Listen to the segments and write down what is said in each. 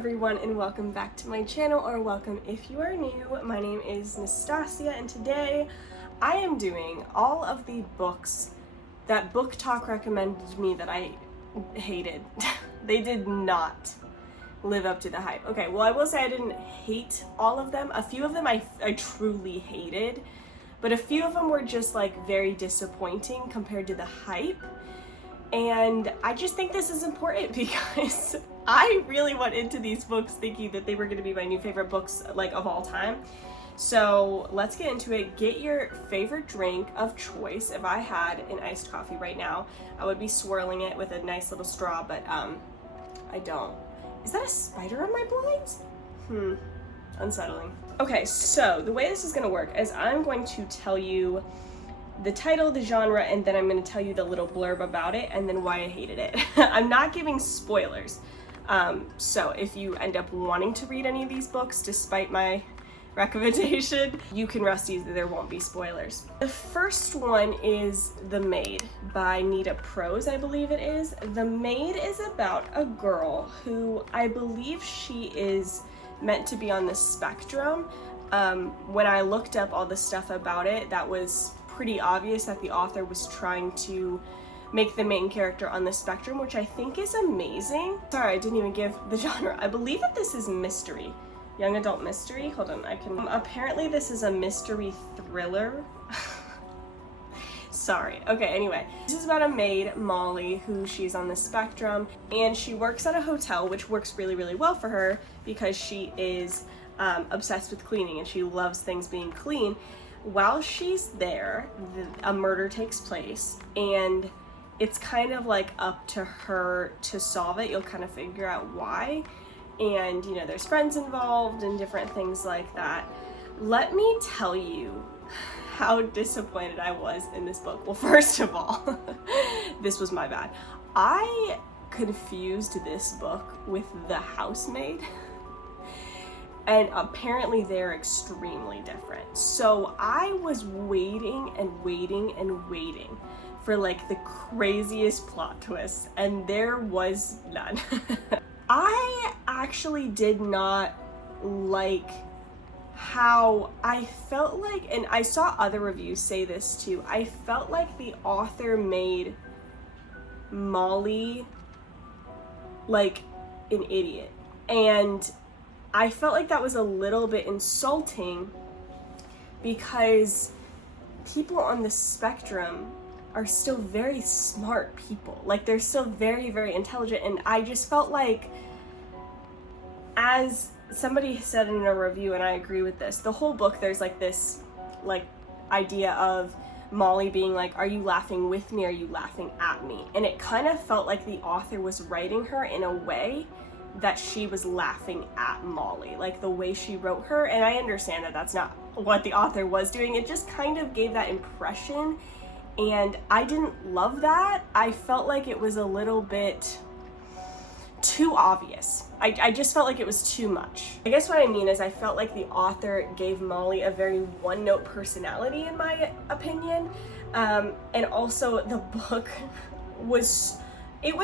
everyone and welcome back to my channel, or welcome if you are new. My name is Nastasia and today I am doing all of the books that BookTok recommended me that I hated. They did not live up to the hype. Okay, well I will say I didn't hate all of them. A few of them I truly hated, but a few of them were just like very disappointing compared to the hype. And I just think this is important because I really went into these books thinking that they were going to be my new favorite books like of all time. So let's get into it. Get your favorite drink of choice. If I had an iced coffee right now, I would be swirling it with a nice little straw, but I don't. Is that a spider on my blinds? Unsettling. Okay, so the way this is going to work is I'm going to tell you the title, the genre, and then I'm going to tell you the little blurb about it and then why I hated it. I'm not giving spoilers. So if you end up wanting to read any of these books, despite my recommendation, you can rest easy, there won't be spoilers. The first one is The Maid by Nita Prose, I believe it is. The Maid is about a girl who I believe she is meant to be on the spectrum. When I looked up all the stuff about it, that was pretty obvious that the author was trying to make the main character on the spectrum, which I think is amazing. Sorry, I didn't even give the genre. I believe that this is mystery. Young adult mystery. Hold on, I can... apparently this is a mystery thriller. Sorry. Okay, anyway. This is about a maid, Molly, who she's on the spectrum, and she works at a hotel, which works really, really well for her because she is obsessed with cleaning and she loves things being clean. While she's there, a murder takes place, and it's kind of like up to her to solve it. You'll kind of figure out why, and you know, there's friends involved and different things like that. Let me tell you how disappointed I was in this book. Well, first of all, this was my bad. I confused this book with The Housemaid. And apparently they're extremely different. So I was waiting and waiting and waiting for like the craziest plot twists, and there was none. I actually did not like how I felt like, and I saw other reviews say this too, I felt like the author made Molly like an idiot. And I felt like that was a little bit insulting because people on the spectrum are still very smart people. Like, they're still very, very intelligent. And I just felt like, as somebody said in a review, and I agree with this, the whole book, there's like this like idea of Molly being like, are you laughing with me? Are you laughing at me? And it kind of felt like the author was writing her in a way that she was laughing at Molly, like the way she wrote her. And I understand that that's not what the author was doing. It just kind of gave that impression, and I didn't love that. I felt like it was a little bit too obvious. I just felt like it was too much. I guess what I mean is I felt like the author gave Molly a very one-note personality, in my opinion. And also the book was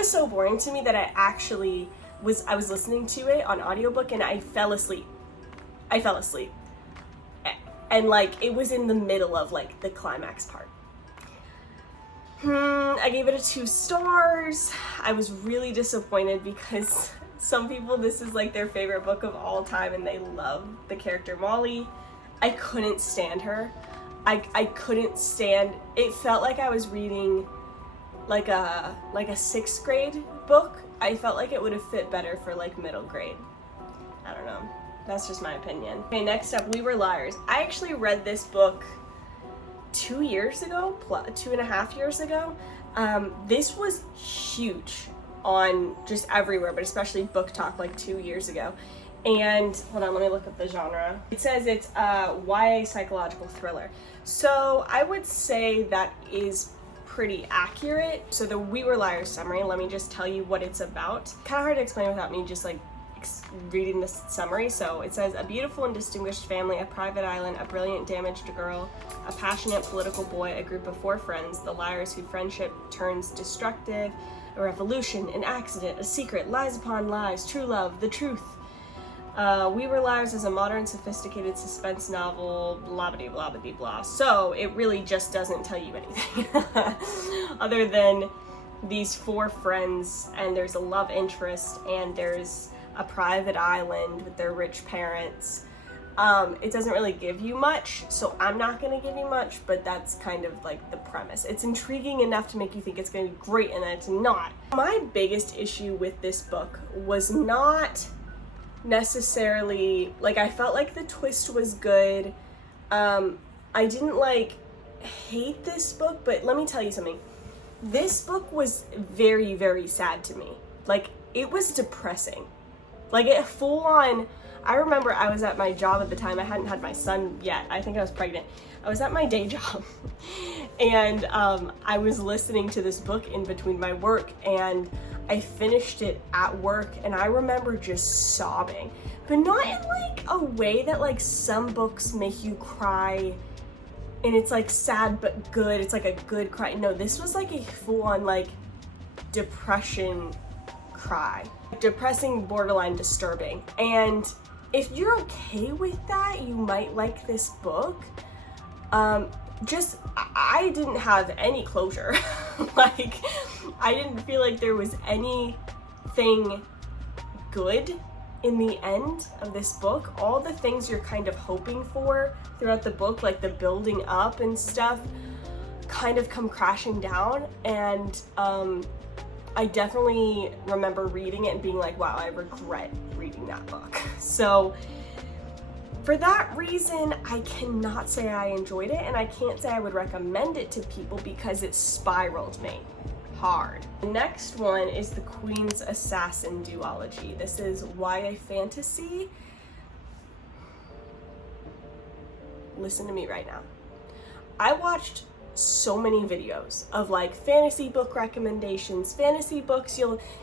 so boring to me that I was listening to it on audiobook and I fell asleep. And like, it was in the middle of like the climax part. I gave it a 2 stars. I was really disappointed because some people, this is like their favorite book of all time and they love the character Molly. I couldn't stand her. I couldn't stand, it felt like I was reading like a 6th grade book. I felt like it would have fit better for like middle grade. I don't know. That's just my opinion. Okay, next up, We Were Liars. I actually read this book 2 years ago, 2.5 years ago. This was huge on just everywhere, but especially BookTok like 2 years ago. And hold on, let me look up the genre. It says it's YA psychological thriller. So I would say that is pretty accurate. So the We Were Liars summary, let me just tell you what it's about. Kind of hard to explain without me just like reading this summary. So it says, a beautiful and distinguished family, a private island, a brilliant damaged girl, a passionate political boy, a group of 4 friends, the liars whose friendship turns destructive, a revolution, an accident, a secret, lies upon lies, true love, the truth, We Were Liars is a modern, sophisticated suspense novel, blah blah blah blah blah. So it really just doesn't tell you anything other than these 4 friends, and there's a love interest, and there's a private island with their rich parents. It doesn't really give you much, so I'm not gonna give you much, but that's kind of like the premise. It's intriguing enough to make you think it's gonna be great, and it's not. My biggest issue with this book was not necessarily, like, I felt like the twist was good. I didn't like hate this book, but let me tell you something. This book was very, very sad to me. Like, it was depressing. Like, it full on, I remember I was at my job at the time. I hadn't had my son yet. I think I was pregnant. I was at my day job and I was listening to this book in between my work, and I finished it at work, and I remember just sobbing, but not in like a way that like some books make you cry and it's like sad but good. It's like a good cry. No, this was like a full-on like depression cry. Depressing, borderline disturbing. And if you're okay with that, you might like this book. I didn't have any closure. Like, I didn't feel like there was anything good in the end of this book. All the things you're kind of hoping for throughout the book, like the building up and stuff, kind of come crashing down. And I definitely remember reading it and being like, wow, I regret reading that book. So for that reason, I cannot say I enjoyed it, and I can't say I would recommend it to people because it spiraled me hard. The next one is The Queen's Assassin duology. This is YA fantasy. Listen to me right now. I watched so many videos of like fantasy book recommendations, fantasy books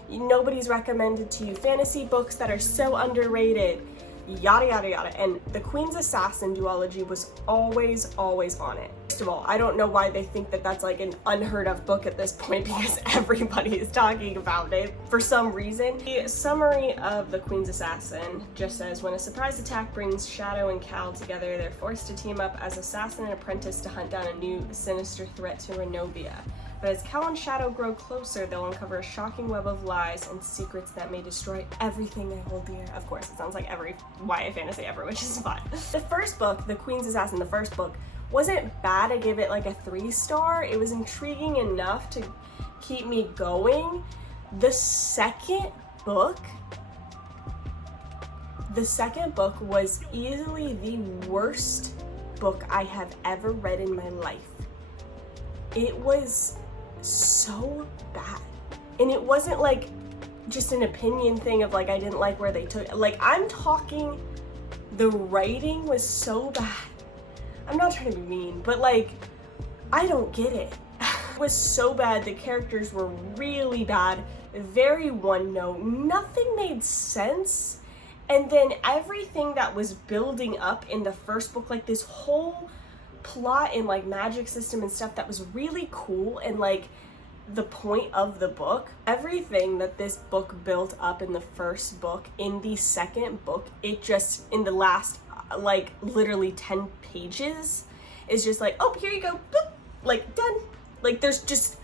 nobody's recommended to you, fantasy books that are so underrated, yada yada yada, and The Queen's Assassin duology was always on it. First of all, I don't know why they think that that's like an unheard of book at this point, because everybody is talking about it for some reason. The summary of The Queen's Assassin just says, when a surprise attack brings Shadow and Cal together, they're forced to team up as assassin and apprentice to hunt down a new sinister threat to Renovia. But as Cal and Shadow grow closer, they'll uncover a shocking web of lies and secrets that may destroy everything they hold dear. Of course, it sounds like every YA fantasy ever, which is fun. The first book, The Queen's Assassin, the first book, wasn't bad. I gave it like a 3-star. It was intriguing enough to keep me going. The second book was easily the worst book I have ever read in my life. It was so bad. And it wasn't like just an opinion thing of like I didn't like where they took it. Like, I'm talking, the writing was so bad. I'm not trying to be mean, but like, I don't get it. It was so bad. The characters were really bad, very one note. Nothing made sense. And then everything that was building up in the first book, like this whole plot and like magic system and stuff that was really cool and like the point of the book, everything that this book built up in the first book, in the second book, it just, in the last like literally 10 pages, is just like, oh, here you go, boop, like done. Like, there's just,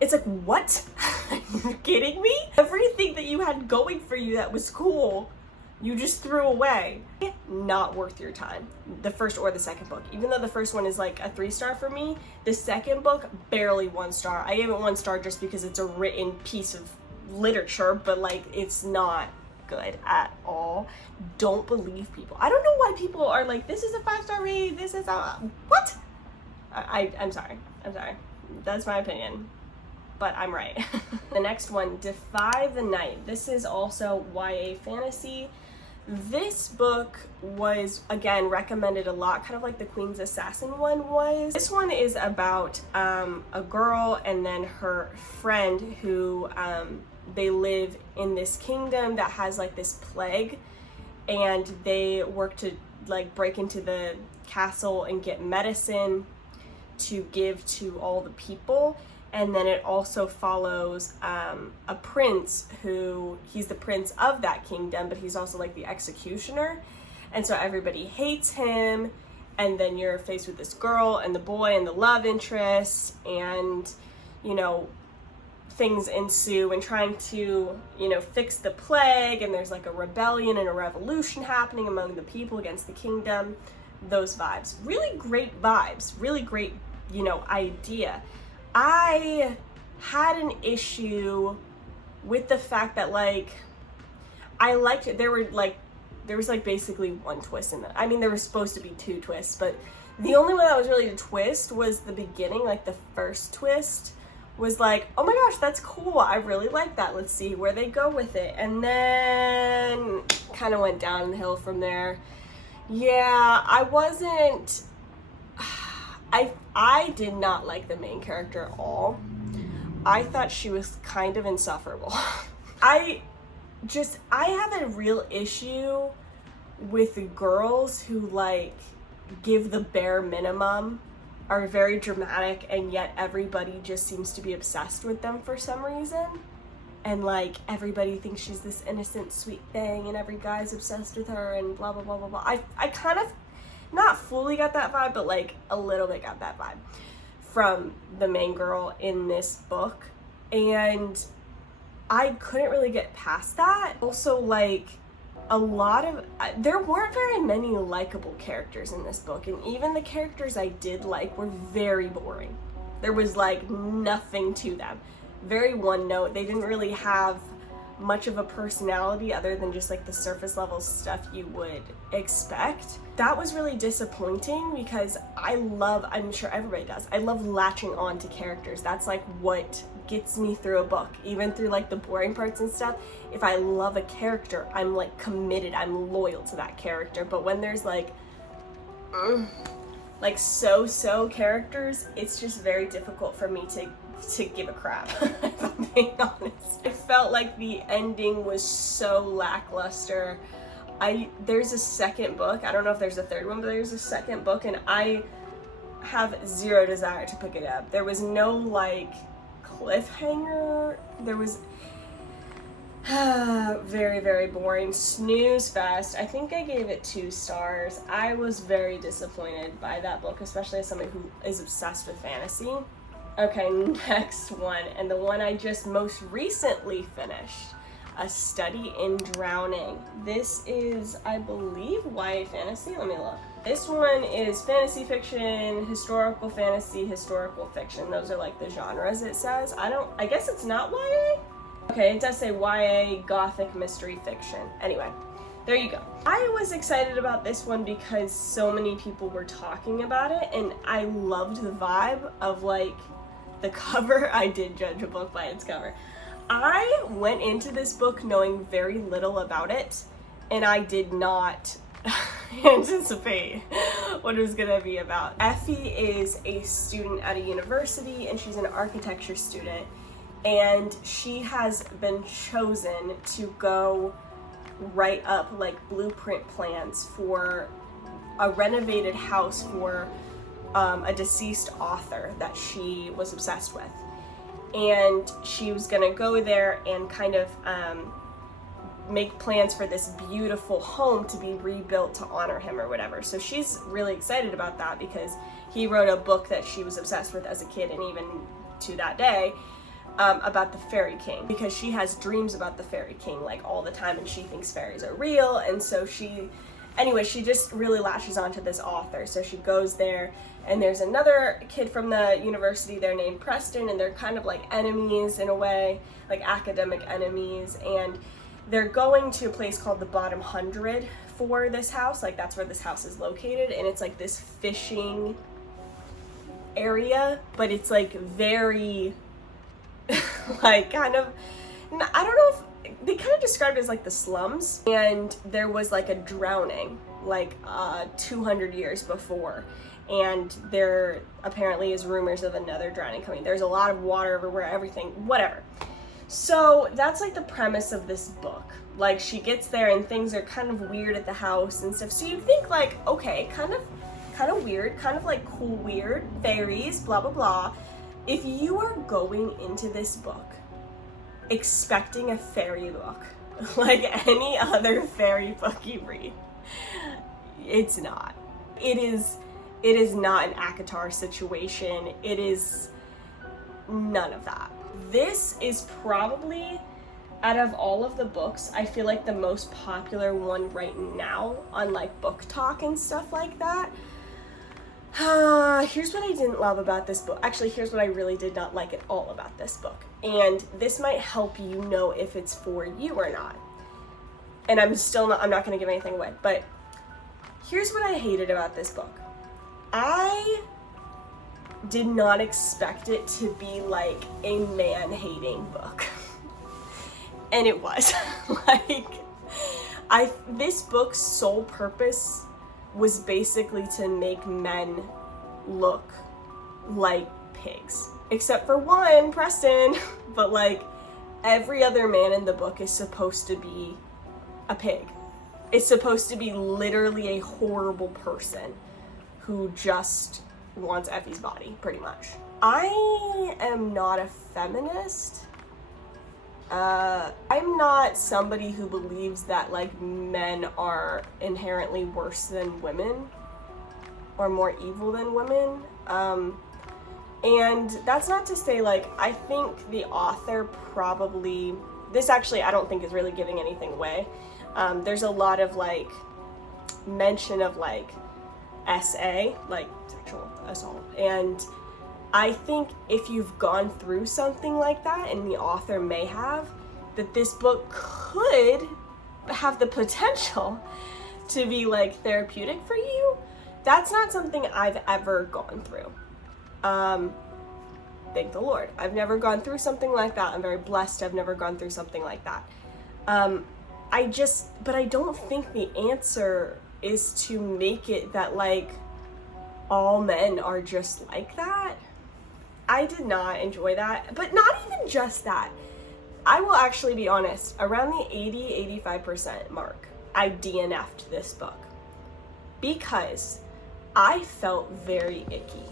it's like, what? Are you kidding me? Everything that you had going for you that was cool, you just threw away. Not worth your time, the first or the second book. Even though the first one is like a 3-star for me, the second book, barely 1 star. I gave it 1 star just because it's a written piece of literature, but like, it's not good at all. Don't believe people. I don't know why people are like, this is a 5-star read, this is a, what? I'm sorry. That's my opinion, but I'm right. The next one, Defy the Night. This is also YA fantasy. This book was, again, recommended a lot, kind of like the Queen's Assassin one was. This one is about a girl and then her friend who they live in this kingdom that has like this plague, and they work to like break into the castle and get medicine to give to all the people. And then it also follows a prince who, he's the prince of that kingdom, but he's also like the executioner. And so everybody hates him. And then you're faced with this girl and the boy and the love interest, and, you know, things ensue and trying to, you know, fix the plague, and there's like a rebellion and a revolution happening among the people against the kingdom. Those vibes. Really great vibes. Really great, you know, idea. I had an issue with the fact that, like, I liked it. There was like basically one twist in it. I mean, there was supposed to be two twists, but the only one that was really a twist was the beginning. Like, the first twist was like, oh my gosh, that's cool. I really like that. Let's see where they go with it. And then kind of went downhill from there. Yeah, I did not like the main character at all. I thought she was kind of insufferable. I have a real issue with girls who, like, give the bare minimum, are very dramatic, and yet everybody just seems to be obsessed with them for some reason. And, like, everybody thinks she's this innocent, sweet thing, and every guy's obsessed with her, and blah, blah, blah, blah, blah. I kind of, not fully got that vibe, but, like, a little bit got that vibe from the main girl in this book. And I couldn't really get past that. Also, like, there weren't very many likable characters in this book, and even the characters I did like were very boring. There was, like, nothing to them. Very one note. They didn't really have much of a personality other than just, like, the surface level stuff you would expect. That was really disappointing because I'm sure everybody does, I love latching on to characters. That's, like, what gets me through a book, even through, like, the boring parts and stuff. If I love a character, I'm, like, committed, I'm loyal to that character. But when there's, like so characters, it's just very difficult for me to give a crap, if I'm being honest. I felt like the ending was so lackluster. There's a second book. I don't know if there's a third one, but there's a second book, and I have zero desire to pick it up. There was no, like, cliffhanger. There was very, very boring. Snooze fest. I think I gave it 2 stars. I was very disappointed by that book, especially as somebody who is obsessed with fantasy. Okay, next one, and the one I just most recently finished, A Study in Drowning. This is, I believe, YA fantasy. Let me look. This one is fantasy fiction, historical fantasy, historical fiction. Those are, like, the genres it says. I guess it's not YA? Okay, it does say YA gothic mystery fiction. Anyway, there you go. I was excited about this one because so many people were talking about it, and I loved the vibe of, like, the cover. I did judge a book by its cover. I went into this book knowing very little about it, and I did not anticipate what it was gonna be about. Effie is a student at a university, and she's an architecture student, and she has been chosen to go write up, like, blueprint plans for a renovated house for a deceased author that she was obsessed with. And she was gonna go there and kind of make plans for this beautiful home to be rebuilt to honor him or whatever. So she's really excited about that because he wrote a book that she was obsessed with as a kid, and even to that day, about the fairy king, because she has dreams about the fairy king, like, all the time, and she thinks fairies are real. And so she just really latches onto this author. So she goes there, and there's another kid from the university there named Preston, and they're kind of like enemies in a way, like academic enemies. And they're going to a place called the Bottom 100 for this house. Like, that's where this house is located, and it's like this fishing area, but it's like very like, kind of, I don't know if they kind of described it as like the slums. And there was, like, a drowning, like, 200 years before, and there apparently is rumors of another drowning coming. There's a lot of water everywhere, everything, whatever. So that's, like, the premise of this book. Like, she gets there and things are kind of weird at the house and stuff. So you think, like, okay, kind of weird, kind of like cool weird, fairies, blah blah blah. if you are going into this book expecting a fairy book, like any other fairy book you read, it's not. It is not an ACOTAR situation. It is none of that. This is probably, out of all of the books, I feel like the most popular one right now on like BookTok and stuff like that. Here's what I didn't love about this book. Actually, here's what I really did not like at all about this book. And this might help you know if it's for you or not. And I'm not going to give anything away, but here's what I hated about this book. I did not expect it to be like a man-hating book. And it was. This book's sole purpose was basically to make men look like pigs. Except for one, Preston. But like, every other man in the book is supposed to be a pig. It's supposed to be literally a horrible person who just wants Effie's body, pretty much. I am not a feminist. I'm not somebody who believes that like men are inherently worse than women or more evil than women. And that's not to say, like, I think the author probably, this actually I don't think is really giving anything away. There's a lot of like mention of like SA, like sexual assault, and I think if you've gone through something like that, and the author may have, that this book could have the potential to be like therapeutic for you. That's not something I've ever gone through. Thank the Lord. I've never gone through something like that. I'm very blessed I've never gone through something like that. But I don't think the answer is to make it that like all men are just like that. I did not enjoy that, but not even just that. I will actually be honest, around the 80-85% mark, I DNF'd this book because I felt very icky.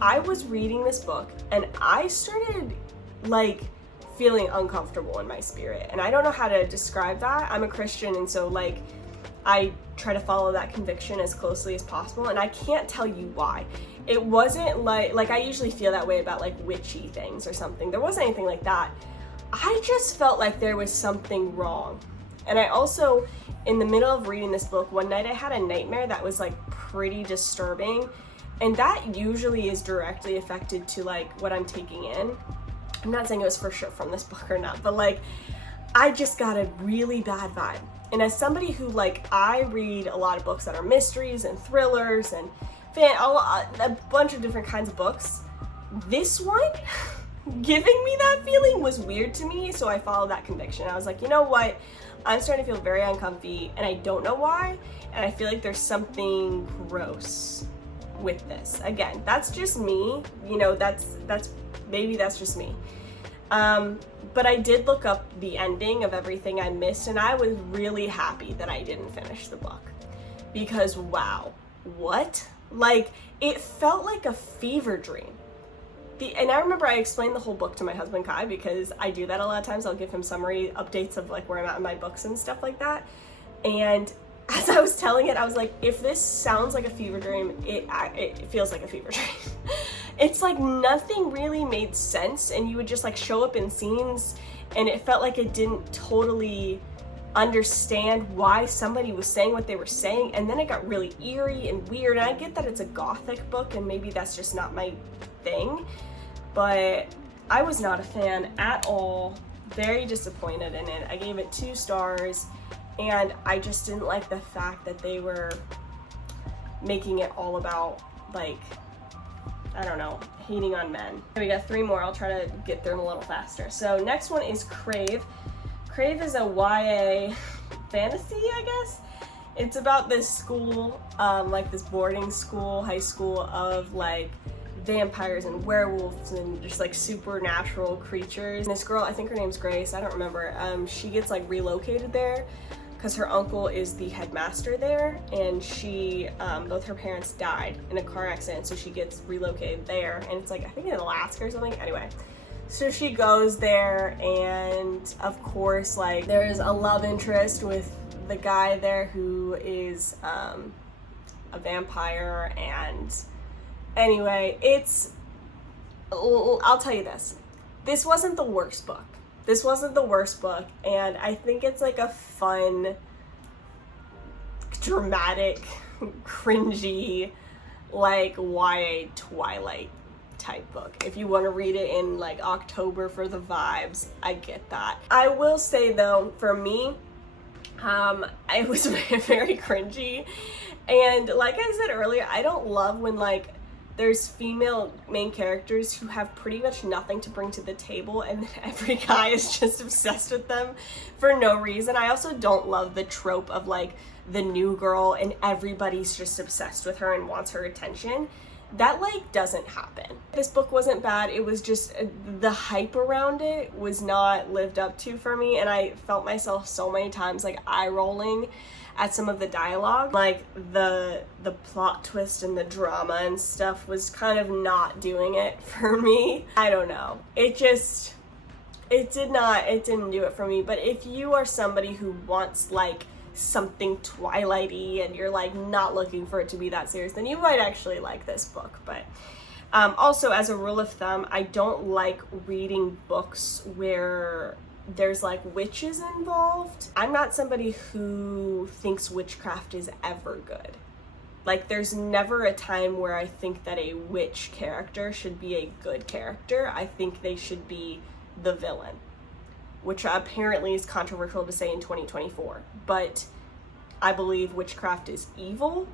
I was reading this book and I started like feeling uncomfortable in my spirit, and I don't know how to describe that. I'm a Christian, and so like I try to follow that conviction as closely as possible, and I can't tell you why. It wasn't like I usually feel that way about like witchy things or something. There wasn't anything like that. I just felt like there was something wrong. And I also, in the middle of reading this book, one night I had a nightmare that was like pretty disturbing, and that usually is directly affected to like what I'm taking in. I'm not saying it was for sure from this book or not, but like I just got a really bad vibe. And as somebody who like, I read a lot of books that are mysteries and thrillers and a bunch of different kinds of books, this one giving me that feeling was weird to me, so I followed that conviction. I was like, you know what? I'm starting to feel very uncomfy, and I don't know why, and I feel like there's something gross with this. Again, that's just me, you know, maybe that's just me. But I did look up the ending of everything I missed, and I was really happy that I didn't finish the book. Because wow, what? Like, it felt like a fever dream. And I remember I explained the whole book to my husband Kai, because I do that a lot of times. I'll give him summary updates of like where I'm at in my books and stuff like that. And as I was telling it, I was like, if this sounds like a fever dream, it feels like a fever dream. It's like nothing really made sense, and you would just like show up in scenes, and it felt like it didn't totally understand why somebody was saying what they were saying, and then it got really eerie and weird. And I get that it's a gothic book, and maybe that's just not my thing, but I was not a fan at all. Very disappointed in it. I gave it 2 stars, and I just didn't like the fact that they were making it all about like, I don't know, hating on men. We got 3 more. I'll try to get through them a little faster. So next one is Crave. Crave is a YA fantasy, I guess. It's about this school, like this boarding school, high school of like vampires and werewolves and just like supernatural creatures. And this girl, I think her name's Grace, I don't remember, she gets like relocated there because her uncle is the headmaster there, and she, both her parents died in a car accident, so she gets relocated there, and it's like, I think in Alaska or something. Anyway, so she goes there, and of course, like, there's a love interest with the guy there who is a vampire. And anyway, I'll tell you this wasn't the worst book. This wasn't the worst book, and I think it's like a fun, dramatic, cringy, like YA Twilight type book. If you want to read it in like October for the vibes, I get that. I will say though, for me, it was very cringy, and like I said earlier, I don't love when like there's female main characters who have pretty much nothing to bring to the table and every guy is just obsessed with them for no reason. I also don't love the trope of like the new girl and everybody's just obsessed with her and wants her attention. That like doesn't happen. This book wasn't bad, it was just the hype around it was not lived up to for me, and I felt myself so many times like eye rolling at some of the dialogue. Like the plot twist and the drama and stuff was kind of not doing it for me. I don't know. It didn't do it for me. But if you are somebody who wants like something Twilight-y and you're like not looking for it to be that serious, then you might actually like this book. But also, as a rule of thumb, I don't like reading books where there's like witches involved. I'm not somebody who thinks witchcraft is ever good. Like, there's never a time where I think that a witch character should be a good character. I think they should be the villain, which apparently is controversial to say in 2024, but I believe witchcraft is evil.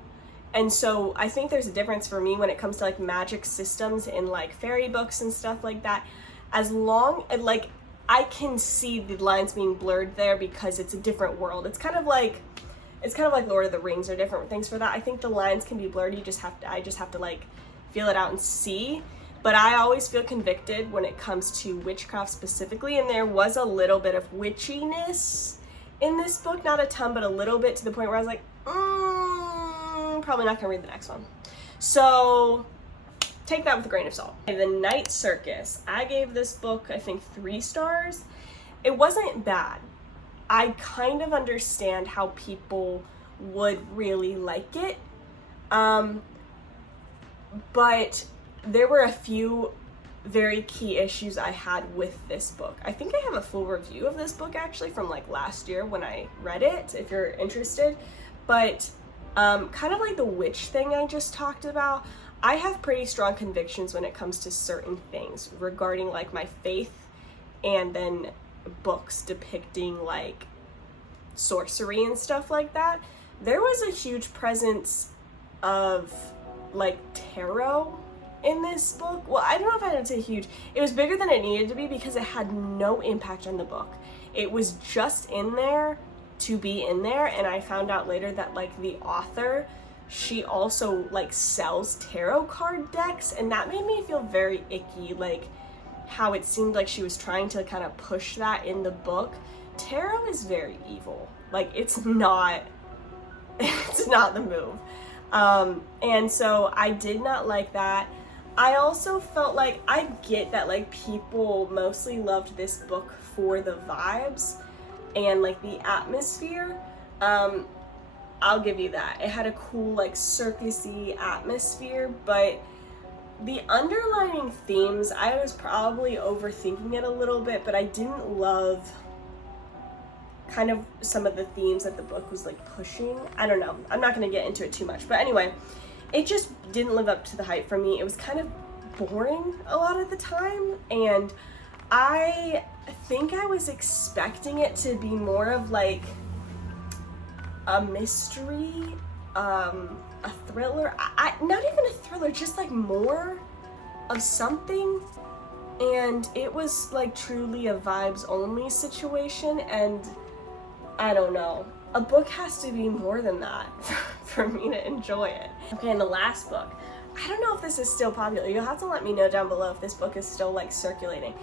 And so I think there's a difference for me when it comes to like magic systems in like fairy books and stuff like that. As long as like I can see the lines being blurred there because it's a different world. It's kind of like Lord of the Rings or different things for that. I think the lines can be blurred. I just have to like feel it out and see. But I always feel convicted when it comes to witchcraft specifically, and there was a little bit of witchiness in this book. Not a ton, but a little bit, to the point where I was like, probably not gonna read the next one. So take that with a grain of salt. The Night Circus. I gave this book, I think, 3 stars. It wasn't bad. I kind of understand how people would really like it. But there were a few very key issues I had with this book. I think I have a full review of this book actually from like last year when I read it, if you're interested. But kind of like the witch thing I just talked about, I have pretty strong convictions when it comes to certain things regarding like my faith, and then books depicting like sorcery and stuff like that. There was a huge presence of like tarot in this book. Well, I don't know if I'd say huge. It was bigger than it needed to be because it had no impact on the book. It was just in there to be in there, and I found out later that like the author, she also like sells tarot card decks, and that made me feel very icky, like how it seemed like she was trying to kind of push that in the book. Tarot is very evil. Like, it's not the move. And so I did not like that. I also felt like, I get that like people mostly loved this book for the vibes and like the atmosphere. I'll give you that. It had a cool like circusy atmosphere, but the underlining themes, I was probably overthinking it a little bit, but I didn't love kind of some of the themes that the book was like pushing. I don't know. I'm not going to get into it too much, but anyway, it just didn't live up to the hype for me. It was kind of boring a lot of the time, and I think I was expecting it to be more of like a mystery, a thriller. Not even a thriller, just like more of something. And it was like truly a vibes only situation, and I don't know. A book has to be more than that for me to enjoy it. Okay, and the last book. I don't know if this is still popular. You'll have to let me know down below if this book is still like circulating.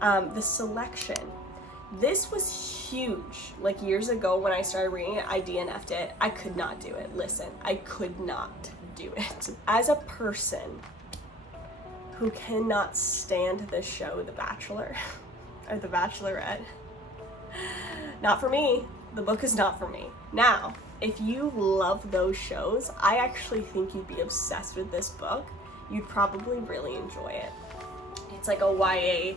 The Selection. This was huge. Like years ago when I started reading it, I DNF'd it. I could not do it. Listen, I could not do it. As a person who cannot stand the show The Bachelor or The Bachelorette, not for me. The book is not for me. Now, if you love those shows, I actually think you'd be obsessed with this book. You'd probably really enjoy it. It's like a YA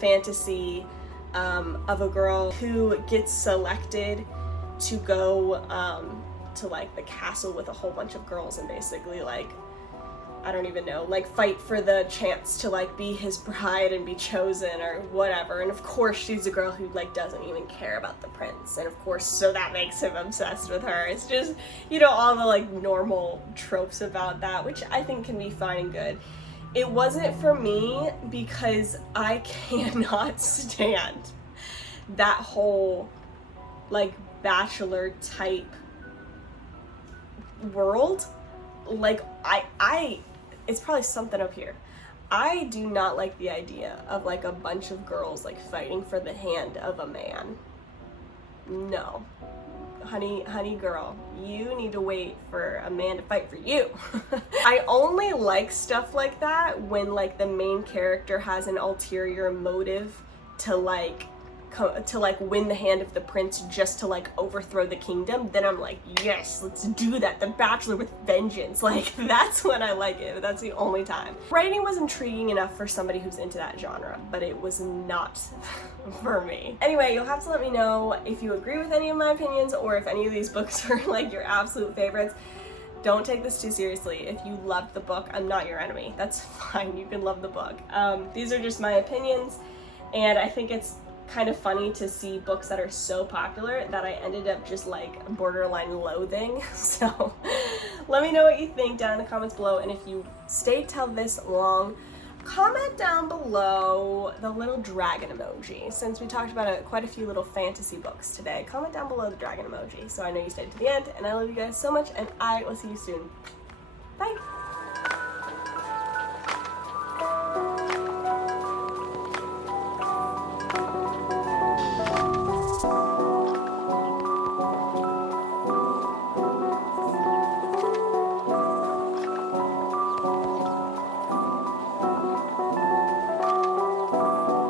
fantasy of a girl who gets selected to go to like the castle with a whole bunch of girls and basically like, I don't even know, like fight for the chance to like be his bride and be chosen or whatever. And of course she's a girl who like doesn't even care about the prince, and of course so that makes him obsessed with her. It's just, you know, all the like normal tropes about that, which I think can be fine and good. It wasn't for me because I cannot stand that whole like bachelor type world. Like I it's probably something up here. I do not like the idea of like a bunch of girls like fighting for the hand of a man. No. Honey girl, you need to wait for a man to fight for you. I only like stuff like that when like the main character has an ulterior motive to like win the hand of the prince just to like overthrow the kingdom. Then I'm like, yes, let's do that. The Bachelor with vengeance. Like, that's when I like it. That's the only time. Writing was intriguing enough for somebody who's into that genre, but it was not for me. Anyway, you'll have to let me know if you agree with any of my opinions or if any of these books are like your absolute favorites. Don't take this too seriously. If you loved the book, I'm not your enemy. That's fine. You can love the book. These are just my opinions, and I think it's kind of funny to see books that are so popular that I ended up just like borderline loathing. So let me know what you think down in the comments below, and if you stayed till this long, comment down below the little dragon emoji. Since we talked about quite a few little fantasy books today, comment down below the dragon emoji so I know you stayed to the end, and I love you guys so much, and I will see you soon. Bye!